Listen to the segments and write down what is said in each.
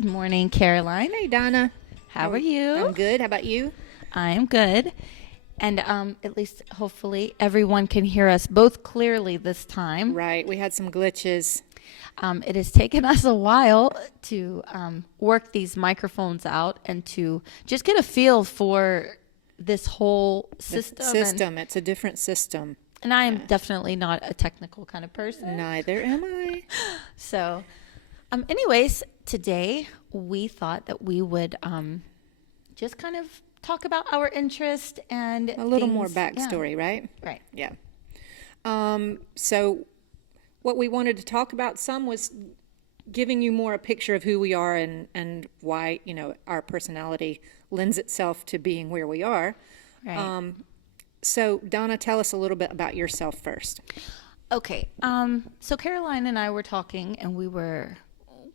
Good morning, Caroline. Hey, Donna. How are you? I'm good. How about you? I am good. And at least hopefully everyone can hear us both clearly this time. Right. We had some glitches. It has taken us a while to work these microphones out and to just get a feel for this whole system. It's a different system. And I am definitely not a technical kind of person. Neither am I. So, anyways, today we thought that we would just kind of talk about our interest and A little things. more backstory, right? Right. Yeah. So what we wanted to talk about some was giving you more a picture of who we are and why, our personality lends itself to being where we are. Right. So Donna, tell us a little bit about yourself first. Okay. So Caroline and I were talking, and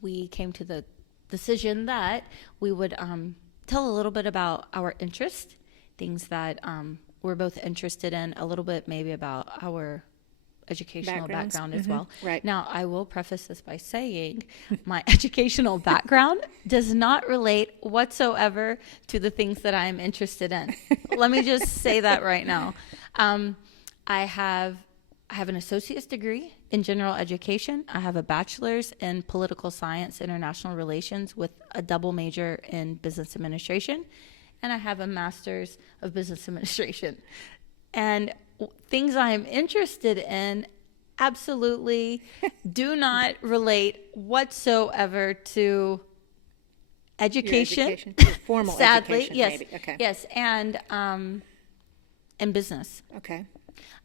we came to the decision that we would tell a little bit about our interest, things that we're both interested in, a little bit maybe about our educational background as well. Right. Now, I will preface this by saying my educational background does not relate whatsoever to the things that I am interested in. Let me just say that right now. I have an associate's degree in general education. I have a bachelor's in political science, international relations with a double major in business administration. And I have a master's of business administration. And things I am interested in absolutely do not relate whatsoever to education. Your formal Sadly, education, yes. maybe. Okay. Yes, and business. Okay.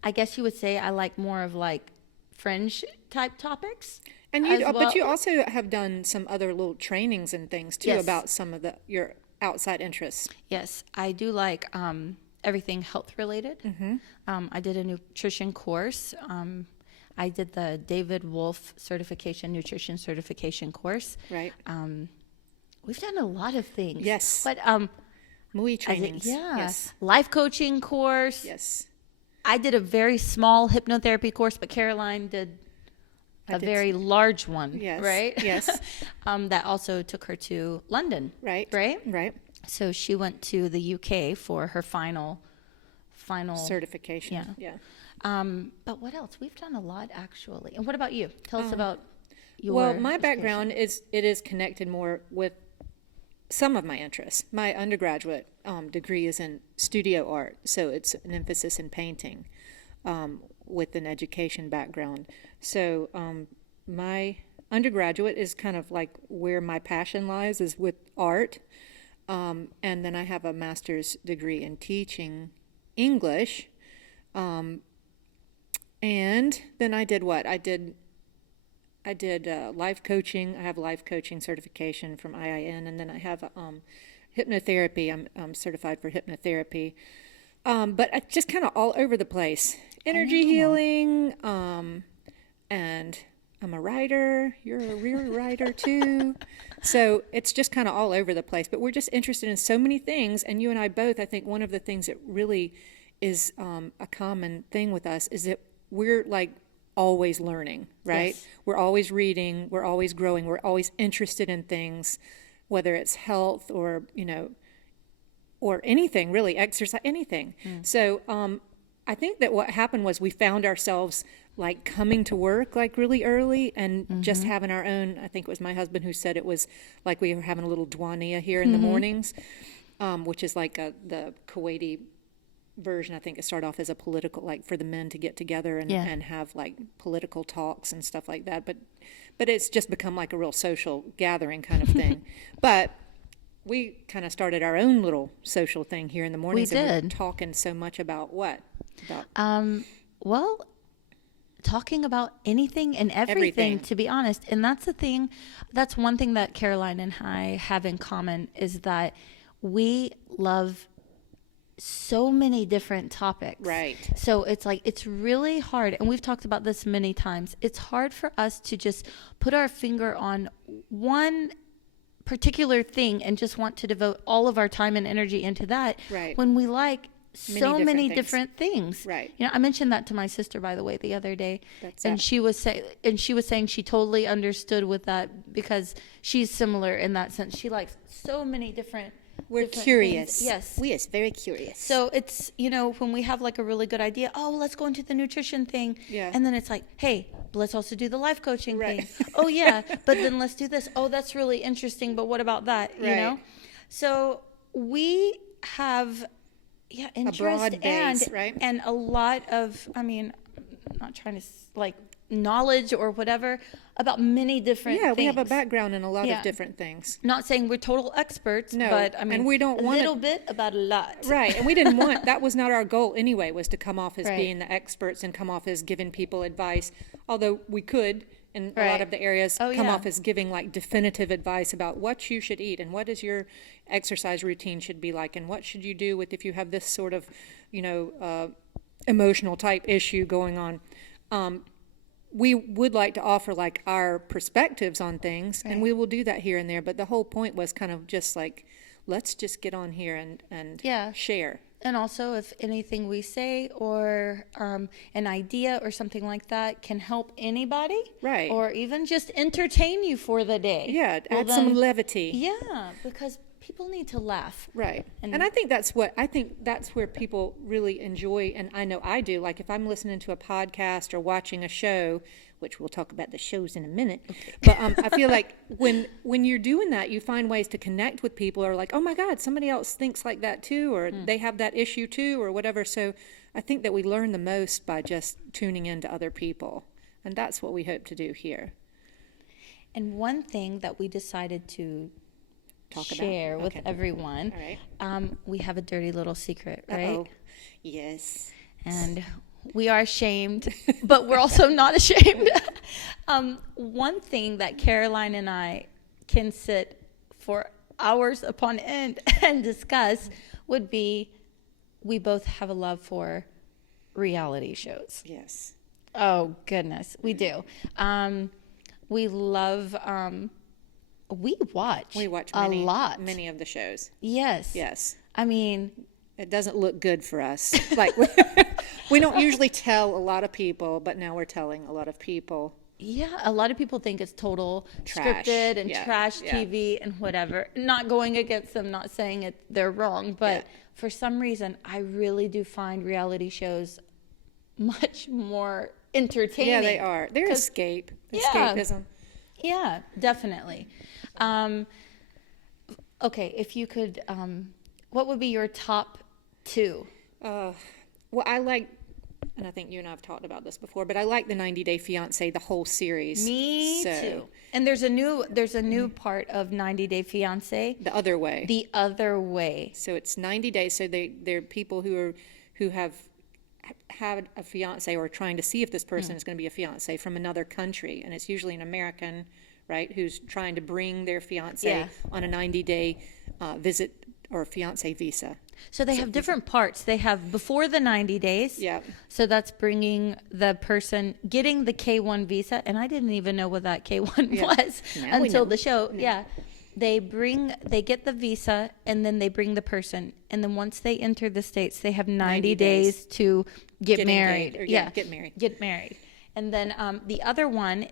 I guess you would say I like more of like fringe type topics. And as but you well. also have done some other little trainings and things too Yes. about some of your outside interests. Yes, I do like everything health related. I did a nutrition course. I did the David Wolf nutrition certification course. Right. We've done a lot of things. Yes. But MUI trainings. Yes. Life coaching course. Yes. I did a very small hypnotherapy course, but Caroline did a very large one. Yes. Right? Yes. That also took her to London. Right. Right? Right. So she went to the UK for her final Certification. Yeah. Yeah. But what else? We've done a lot actually. And what about you? Tell us about your Well, my education. background is connected more with some of my interests. My undergraduate degree is in studio art, so it's an emphasis in painting with an education background. So my undergraduate is kind of like where my passion lies, is with art. And then I have a master's degree in teaching English. And then I did what? I did life coaching. I have life coaching certification from IIN, and then I have hypnotherapy. I'm certified for hypnotherapy. But I just kind of all over the place. Energy healing, and I'm a writer. You're a real writer too. So it's just kind of all over the place. But we're just interested in so many things, and you and I both, I think one of the things that really is a common thing with us is that we're like always learning, right? Yes. We're always reading, we're always growing, we're always interested in things, whether it's health or, or anything really, exercise, anything. So I think that what happened was we found ourselves like coming to work like really early and just having our own, I think it was my husband who said it was like we were having a little dwania here in the mornings, which is like the Kuwaiti version. I think it started off as a political, like for the men to get together and have like political talks and stuff like that. But it's just become like a real social gathering kind of thing. But we kind of started our own little social thing here in the mornings. We and did. we're talking so much about what? About Well, talking about anything and everything, to be honest. And that's the thing. That's one thing that Caroline and I have in common is that we love so many different topics. Right. So it's like, it's really hard. And we've talked about this many times. It's hard for us to just put our finger on one particular thing and just want to devote all of our time and energy into that. Right. When we like so many different things. Right. You know, I mentioned that to my sister, by the way, the other day. And she was saying she totally understood with that because she's similar in that sense. She likes so many different. We're curious. Things. Yes. We are very curious. So it's, you know, when we have like a really good idea, oh, let's go into the nutrition thing. Yeah. And then it's like, hey, let's also do the life coaching thing. Oh, yeah. But then let's do this. Oh, that's really interesting. But what about that? You know? So we have, interest a broad base, and a lot of, I mean, I'm not trying to like knowledge or whatever about many different things. We have a background in a lot of different things. Not saying we're total experts, but I mean, and we don't want a little bit about a lot. Right. And we didn't want, that was not our goal anyway, was to come off as being the experts and come off as giving people advice. Although we could, in a lot of the areas, come off as giving like definitive advice about what you should eat and what is your exercise routine should be like and what should you do with if you have this sort of, you know, emotional type issue going on. We would like to offer like our perspectives on things, and we will do that here and there. But the whole point was kind of just like, let's just get on here and share. And also, if anything we say or an idea or something like that can help anybody, or even just entertain you for the day, add some levity. Yeah, because people need to laugh. Right. And I think that's where people really enjoy, and I know I do, like if I'm listening to a podcast or watching a show, which we'll talk about the shows in a minute, but I feel like when you're doing that, you find ways to connect with people or like, oh my God, somebody else thinks like that too, or they have that issue too, or whatever. So I think that we learn the most by just tuning into other people, and that's what we hope to do here. And one thing that we decided to share with everyone. All right. We have a dirty little secret, right? Uh-oh. Yes. And we are ashamed, but we're also not ashamed. One thing that Caroline and I can sit for hours upon end and discuss would be we both have a love for reality shows. Yes. Oh, goodness. We do. We love... We watch a lot. Many of the shows. Yes. I mean, it doesn't look good for us. Like we don't usually tell a lot of people, but now we're telling a lot of people. Yeah, a lot of people think it's total trash. Scripted and trash TV and whatever. Not going against them, not saying they're wrong, but for some reason, I really do find reality shows much more entertaining. Yeah, they are. They're escapism. Yeah, definitely. Okay, if you could, what would be your top two? Well, I like, and I think you and I have talked about this before, but I like the 90 Day Fiancé, the whole series. Me too. And there's a new part of 90 Day Fiancé. The Other Way. The Other Way. So it's 90 days. So they're people who have had a fiancé or trying to see if this person is going to be a fiancé from another country, and it's usually an American, right, who's trying to bring their fiancé on a 90-day visit or fiancé visa. So they have different parts. They have before the 90 days. Yeah. So that's bringing the person, getting the K1 visa, and I didn't even know what that K1 was until the show. Yeah. They get the visa, and then they bring the person. And then once they enter the States, they have 90 days to get married. Get married. And then the other one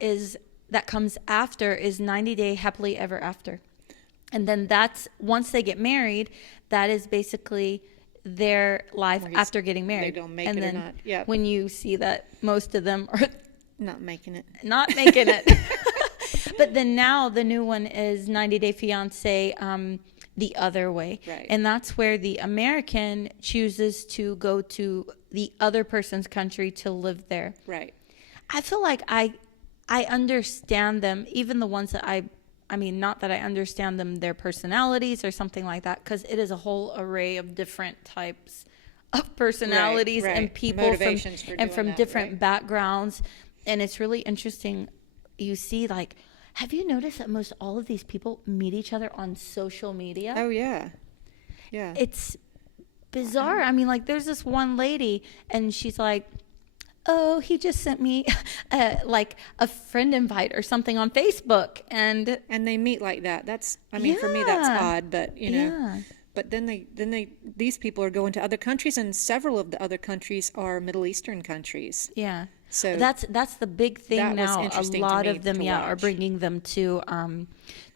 that comes after is 90 Day Happily Ever After. And then that's, once they get married, that is basically their life after getting married. They don't make it or not. Yeah. When you see that most of them are not making it. But then now the new one is 90 Day Fiancé, The Other Way. Right. And that's where the American chooses to go to the other person's country to live there. Right. I feel like I understand them, even the ones that I mean, not that I understand them, their personalities or something like that, because it is a whole array of different types of personalities and people from different backgrounds. And it's really interesting. You see, like, have you noticed that most all of these people meet each other on social media? Oh, yeah. Yeah. It's bizarre. I mean, like, there's this one lady, and she's like, oh, he just sent me like a friend invite or something on Facebook. And they meet like that. That's, I mean, for me, that's odd, but, you know. but then these people are going to other countries, and several of the other countries are Middle Eastern countries. Yeah. So That's the big thing that was now. A interesting to lot me of them, to are watch. bringing them to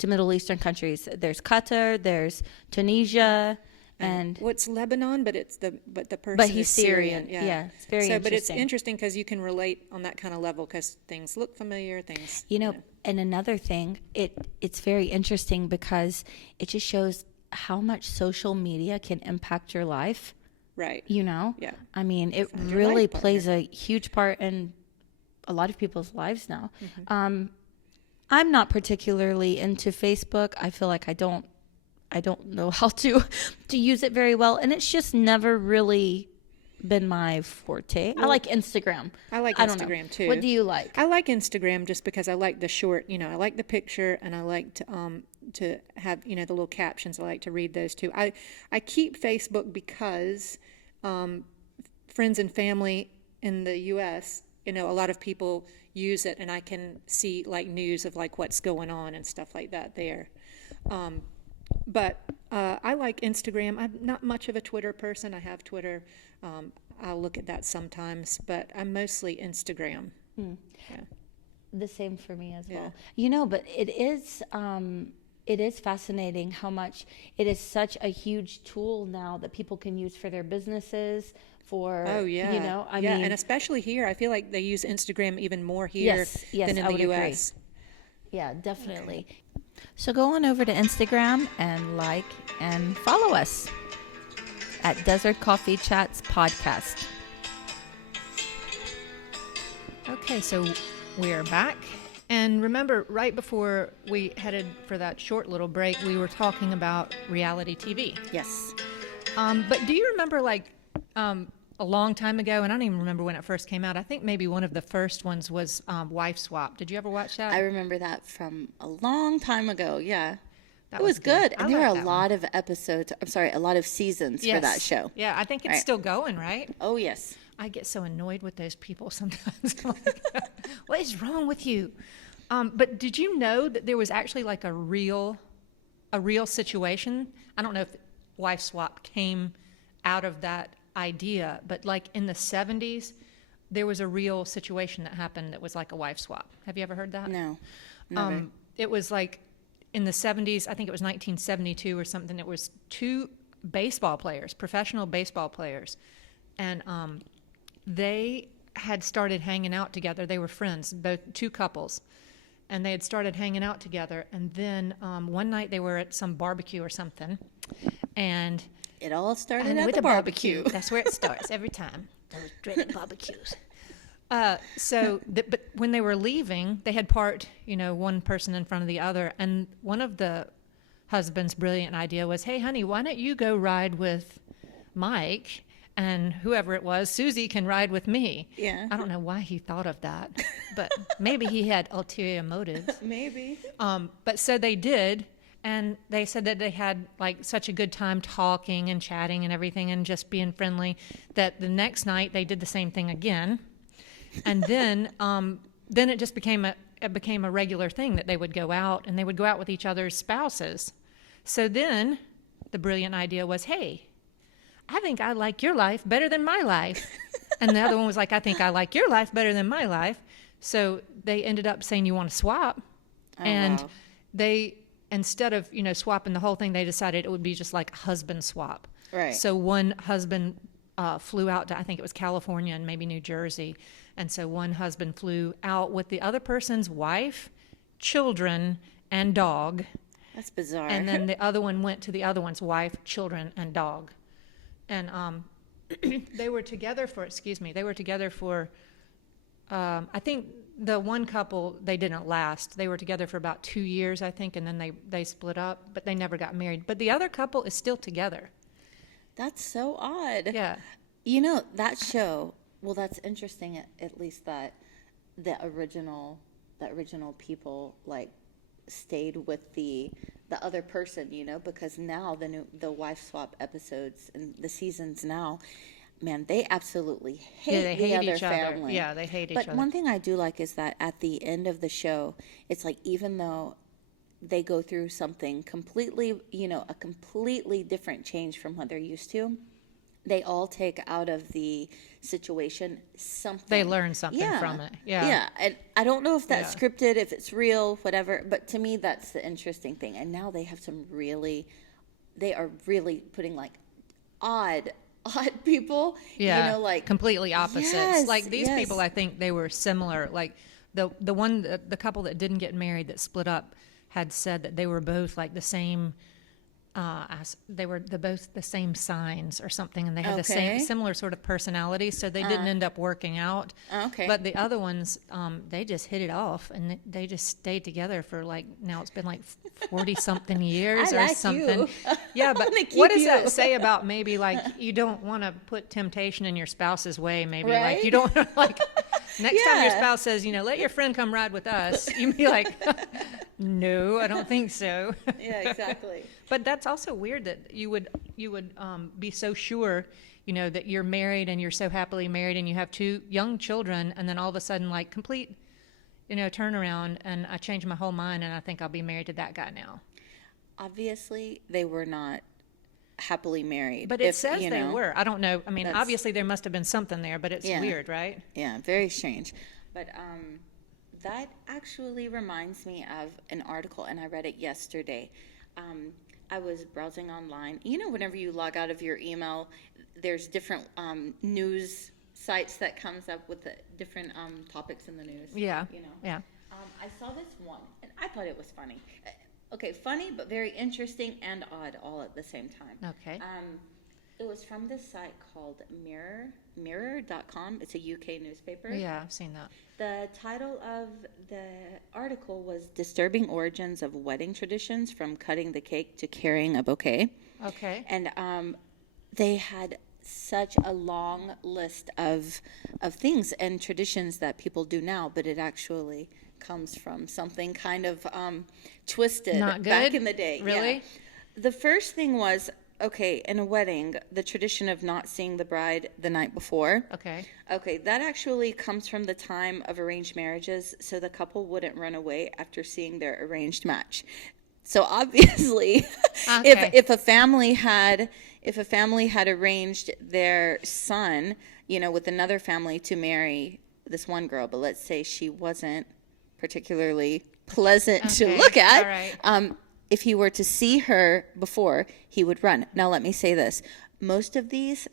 Middle Eastern countries. There's Qatar, there's Tunisia, and what's Lebanon, but the person but he's is Syrian. Syrian. Yeah, it's very so, but it's interesting. interesting because you can relate on that kind of level because things look familiar. Things And another thing, it's very interesting because it just shows how much social media can impact your life. right. Yeah. I mean, it Your really life plays a huge part in a lot of people's lives now. I'm not particularly into Facebook. I feel like I don't know how to use it very well, and it's just never really been my forte. I like Instagram. I like don't know. Instagram too. What do you like? I like Instagram just because I like the short, I like the picture, and I like to have, the little captions. I like to read those too. I keep Facebook because friends and family in the U.S., a lot of people use it, and I can see like news of like what's going on and stuff like that there. But I like Instagram. I'm not much of a Twitter person. I have Twitter. I'll look at that sometimes, but I'm mostly Instagram. Yeah. The same for me as well. But it is fascinating how much it is such a huge tool now that people can use for their businesses. Oh yeah. I mean, and especially here, I feel like they use Instagram even more here than in I the would U.S. Agree. Yeah, definitely. So go on over to Instagram and like and follow us at Desert Coffee Chats Podcast. Okay, so we are back. And remember, right before we headed for that short little break, we were talking about reality TV. Yes. But do you remember, a long time ago, and I don't even remember when it first came out, I think maybe one of the first ones was Wife Swap. Did you ever watch that? I remember that from a long time ago, yeah. That it was good. And there like are a that lot of episodes, a lot of seasons for that show. Yeah, I think it's still going, right? Oh, yes. I get so annoyed with those people sometimes. Like, what is wrong with you? But did you know that there was actually like a real situation? I don't know if Wife Swap came out of that idea, but like in the 70s, there was a real situation that happened that was like a wife swap. Have you ever heard that? No, never. It was like in the 70s, I think it was 1972 or something. It was two baseball players, professional baseball players, and they had started hanging out together. They were friends, both two couples, and they had started hanging out together. And then one night they were at some barbecue or something, and it all started at with the a barbecue. That's where it starts every time. Those dreaded barbecues. But when they were leaving, they had parked, one person in front of the other, and one of the husband's brilliant idea was, "Hey, honey, why don't you go ride with Mike, and whoever it was, Susie, can ride with me." Yeah. I don't know why he thought of that, but maybe he had ulterior motives. Maybe. But so they did. And they said that they had like such a good time talking and chatting and everything and just being friendly that the next night they did the same thing again. And then it just became a regular thing that they would go out, and they would go out with each other's spouses. So then the brilliant idea was, "Hey, I think I like your life better than my life." And the other one was like, "I think I like your life better than my life." So they ended up saying, "You want to swap?" Wow. They, instead of, swapping the whole thing, they decided it would be just like a husband swap. Right. So one husband flew out to, I think it was California and maybe New Jersey. And so one husband flew out with the other person's wife, children, and dog. That's bizarre. And then the other one went to the other one's wife, children, and dog. And they were together for, I think the one couple, they didn't last. They were together for about 2 years, I think, and then they split up, but they never got married. But the other couple is still together. That's so odd. Yeah. That show, well, that's interesting, at least that the original people, like, stayed with the other person, because now the wife swap episodes and the seasons now, man, they absolutely hate the other family. Yeah, they hate each other. But one thing I do like is that at the end of the show, it's like even though they go through something completely, a completely different change from what they're used to, they all take out of the situation something. They learn something from it. Yeah. Yeah. And I don't know if that's Yeah. scripted, if it's real, whatever. But to me, that's the interesting thing. And now they have they are really putting like odd people. Yeah, Like completely opposites. Yes, Like these yes. people, I think they were similar. Like the couple that didn't get married that split up had said that they were both like the same. They were both the same signs or something, and they had the Okay. same similar sort of personalities. So they didn't end up working out. Okay. But the other ones, they just hit it off, and they just stayed together for like now it's been like 40 something years I or like something. you. Yeah, but wanna keep what does you. that say about maybe like you don't want to put temptation in your spouse's way? Maybe like Right? you don't like next time your Yeah. spouse says, let your friend come ride with us, you be like, no, I don't think so. Yeah, exactly. But that's also weird that you would be so sure, that you're married and you're so happily married and you have 2 young children, and then all of a sudden, like complete, turnaround, and I changed my whole mind, and I think I'll be married to that guy now. Obviously, they were not happily married. But it if, says they were. I don't know. I mean, That's- obviously there must have been something there, but it's Yeah. weird, right? Yeah, very strange. But that actually reminds me of an article, and I read it yesterday. I was browsing online. Whenever you log out of your email, there's different news sites that comes up with the different topics in the news. Yeah. Yeah. I saw this one, and I thought it was funny. Okay, funny, but very interesting and odd all at the same time. Okay. It was from this site called Mirror.com. It's a UK newspaper. Yeah, I've seen that. The title of the article was Disturbing Origins of Wedding Traditions from Cutting the Cake to Carrying a Bouquet. Okay. And they had such a long list of things and traditions that people do now, but it actually comes from something kind of twisted Not back good? in the day. Really? Yeah. The first thing was, okay, in a wedding, the tradition of not seeing the bride the night before. Okay. Okay, that actually comes from the time of arranged marriages, so the couple wouldn't run away after seeing their arranged match. So obviously, Okay. if a family had arranged their son, with another family to marry this one girl, but let's say she wasn't particularly pleasant to Okay, look at, all right. if he were to see her before, he would run. Now, let me say this. Most of these,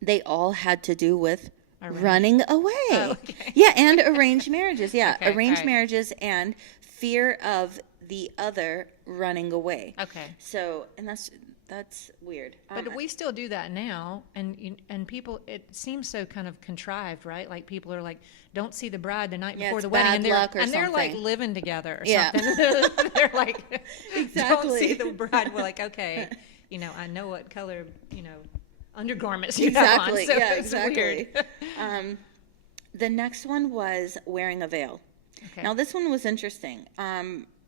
they all had to do with running away. Oh, okay. Yeah, and arranged marriages. Yeah, Okay, arranged all right. marriages and fear of the other running away. Okay. So, and that's weird. But we still do that now, and people. It seems so kind of contrived, right? Like people are like, don't see the bride the night Yeah, before it's the wedding, bad and they're luck or they're like something. living together or Yeah. something. They're like, don't Exactly. see the bride. We're like, okay, I know what color, undergarments you Exactly. have on. So Yeah, it's exactly. weird. The next one was wearing a veil. Okay. Now, this one was interesting.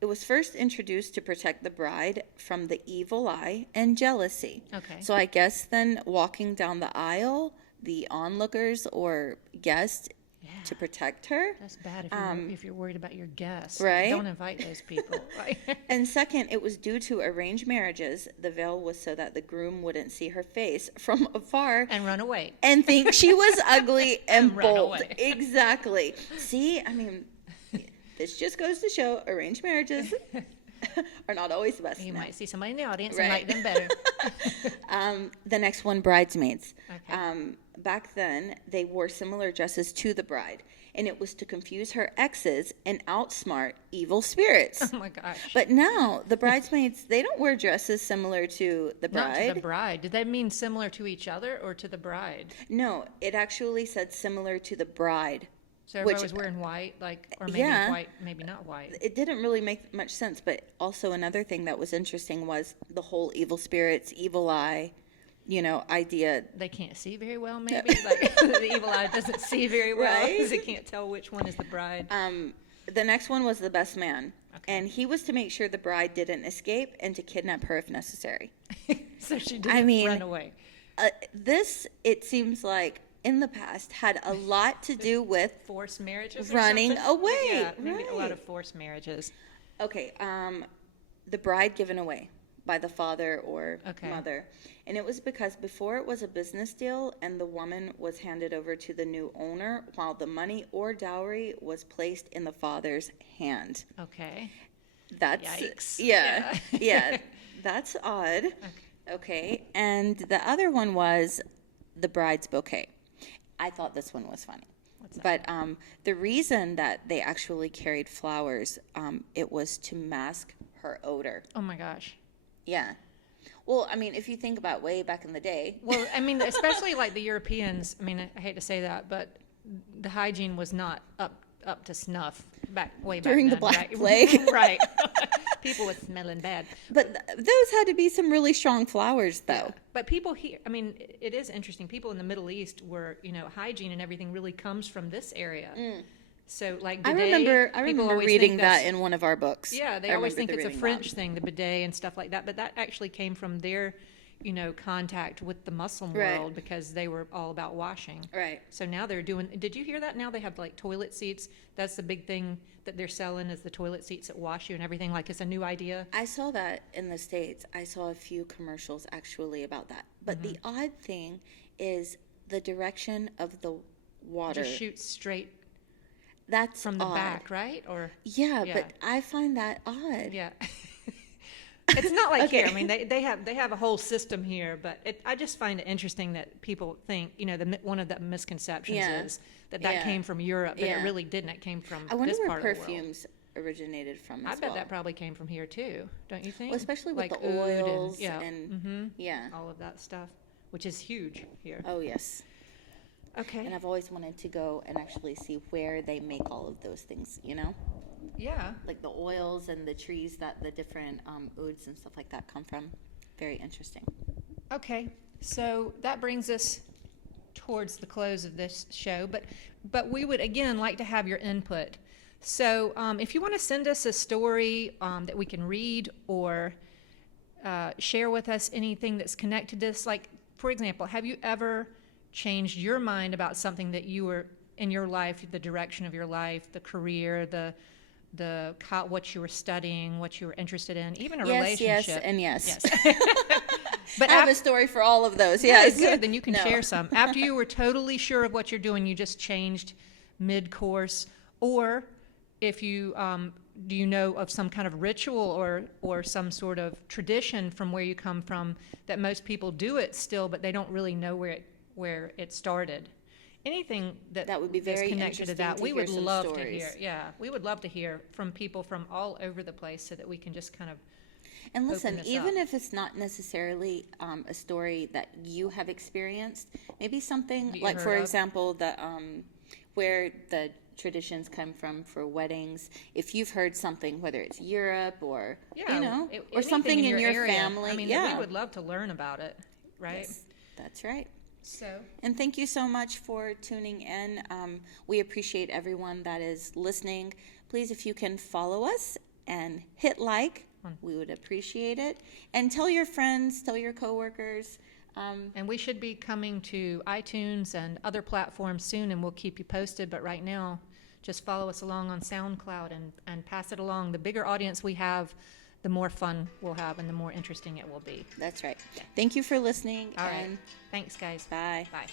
It was first introduced to protect the bride from the evil eye and jealousy. Okay. So I guess then walking down the aisle, the onlookers or guests to protect her. That's bad if you're worried about your guests. Right? Don't invite those people. Right? And second, it was due to arranged marriages. The veil was so that the groom wouldn't see her face from afar And run away. and think she was ugly and run bold. away. Exactly. See, I mean, this just goes to show arranged marriages are not always the best. You No. might see somebody in the audience Right. and like them better. The next one, bridesmaids. Okay. Back then, they wore similar dresses to the bride, and it was to confuse her exes and outsmart evil spirits. Oh my gosh. But now, the bridesmaids, they don't wear dresses similar to the Not bride. to the bride. Did that mean similar to each other or to the bride? No, it actually said similar to the bride. So everybody Which- was wearing white, or maybe Yeah. white, maybe not white. It didn't really make much sense, but also another thing that was interesting was the whole evil spirits, evil eye, idea. They can't see very well, maybe. Like the evil eye doesn't see very well Right? because it can't tell which one is the bride. The next one was the best man. Okay. And he was to make sure the bride didn't escape and to kidnap her if necessary. So she didn't run away. This, it seems like, in the past, had a lot to do with Forced marriages. Or running something? away, Yeah, maybe a lot right. of forced marriages. Okay, the bride given away by the father or mother. And it was because before it was a business deal and the woman was handed over to the new owner while the money or dowry was placed in the father's hand. Okay. That's, Yikes. yeah, yeah, that's odd. Okay, and the other one was the bride's bouquet. I thought this one was funny. But the reason that they actually carried flowers, it was to mask her odor. Oh my gosh. Yeah. Well, I mean, if you think about way back in the day. Well, I mean, especially like the Europeans, I mean, I hate to say that, but the hygiene was not up to snuff way back During then, the Black right? Plague. Right. People were smelling bad. But those had to be some really strong flowers, though. Yeah. But people here, I mean, it is interesting. People in the Middle East were, hygiene and everything really comes from this area. So, like, bidet, I remember reading that in one of our books. Yeah, they always think it's a French thing, the bidet and stuff like that. But that actually came from their, contact with the Muslim world because they were all about washing. Right. So now they're doing, did you hear that? Now they have like toilet seats. That's the big thing that they're selling is the toilet seats that wash you and everything. Like it's a new idea. I saw that in the States. I saw a few commercials actually about that. But the odd thing is the direction of the water. Just shoot straight That's from the odd. back, right? Or Yeah, but I find that odd. yeah. It's not like here. I mean, they have a whole system here, but I just find it interesting that people think, one of the misconceptions is that came from Europe, but it really didn't. It came from I wonder this where part of the world. perfumes originated from I as bet well. that probably came from here too, don't you think? Well, especially with like the oud oils and yeah. all of that stuff, which is huge here. Oh, yes. Okay. And I've always wanted to go and actually see where they make all of those things, Yeah. Like the oils and the trees that the different ouds and stuff like that come from. Very interesting. Okay. So that brings us towards the close of this show, but we would again like to have your input. So if you want to send us a story that we can read or share with us anything that's connected to this, like for example, have you ever changed your mind about something that you were in your life, the direction of your life, the career, what you were studying, what you were interested in, even a relationship? Yes, and yes. But I have a story for all of those. Yes. Good. Then you can share some. After you were totally sure of what you're doing, you just changed mid-course, or if you do you know of some kind of ritual or some sort of tradition from where you come from that most people do it still, but they don't really know where it started? Anything that would be very connected to that, interesting to we hear would some love to stories. hear. Yeah, we would love to hear from people from all over the place so that we can just kind of And listen, this even up. if it's not necessarily a story that you have experienced, maybe something you like, heard for of. example, the where the traditions come from for weddings. If you've heard something, whether it's Europe or or anything something in your area. family, I mean, we would love to learn about it, right? Yes, that's right. So, And thank you so much for tuning in. We appreciate everyone that is listening. Please, if you can follow us and hit like, we would appreciate it. And tell your friends, tell your coworkers. and we should be coming to iTunes and other platforms soon, and we'll keep you posted. But right now, just follow us along on SoundCloud and pass it along. The bigger audience we have, the more fun we'll have and the more interesting it will be. That's right. Thank you for listening. All right. And Thanks, guys. bye. Bye.